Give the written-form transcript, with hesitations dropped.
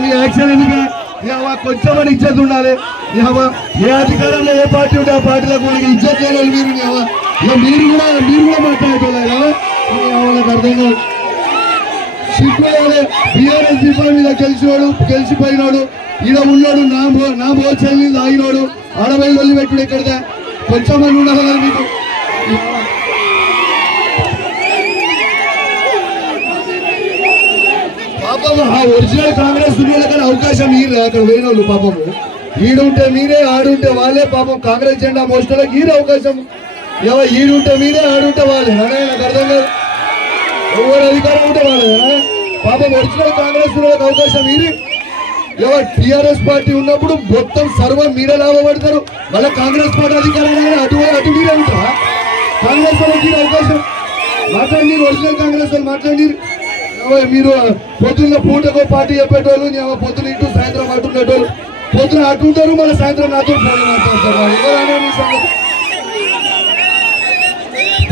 నీ యాక్షన్ ఎందుకు కొంచెం అని ఇజ్జత్ ఉండాలి ఏ అధికారంలో ఏ పార్టీ ఉంటే ఆ పార్టీలకు ఇజ్జత్ లేని మీరు మీరు కూడా మాట్లాడేటోళ్ళ వాళ్ళకి అర్థం కాదు సిగ్గులే బీఆర్ఎస్ దీపాల మీద గెలిచిపోయినాడు ఈడ ఉన్నాడు నా మోచల్ని తాగినోడు ఆడవై వల్లి పెట్టుడు ఎక్కడదా కొంచెం మంది ఉండాలి కదా మీకు పాపం ఆ ఒరిజినల్ కాంగ్రెస్ దుర్యోళ్ళకని అవకాశం ఈరు అక్కడ పోయిన వాళ్ళు పాపము ఈడుంటే మీరే ఆడుంటే వాళ్ళే పాపం కాంగ్రెస్ జెండా మోస్టర్లకు ఈరు అవకాశం ఈడుంటే మీరే ఆడుంటే వాళ్ళే నాకు అర్థం కాదు ఎవరు అధికారం ఉంటే వాళ్ళే పాపం ఒరిజినల్ కాంగ్రెస్ దుర్యోళ్ళకి అవకాశం ఈరు టీఆర్ఎస్ పార్టీ ఉన్నప్పుడు మొత్తం సర్వం మీరే లాభపడతారు మళ్ళీ కాంగ్రెస్ పార్టీ అధికారం అటు మీరే ఉంటారా కాంగ్రెస్ వాళ్ళకి అవకాశం మాట్లాడి ఒరిజినల్ కాంగ్రెస్ వాళ్ళు మాట్లాడి మీరు పొద్దున్న పూటకో పార్టీ చెప్పేటోళ్ళు పొద్దున ఇటు సాయంత్రం అటు ఉండేటోళ్ళు పొద్దున అటు ఉంటారు మళ్ళీ సాయంత్రం నాతో ఫోన్ మాట్లాడతారు ఎవరైనా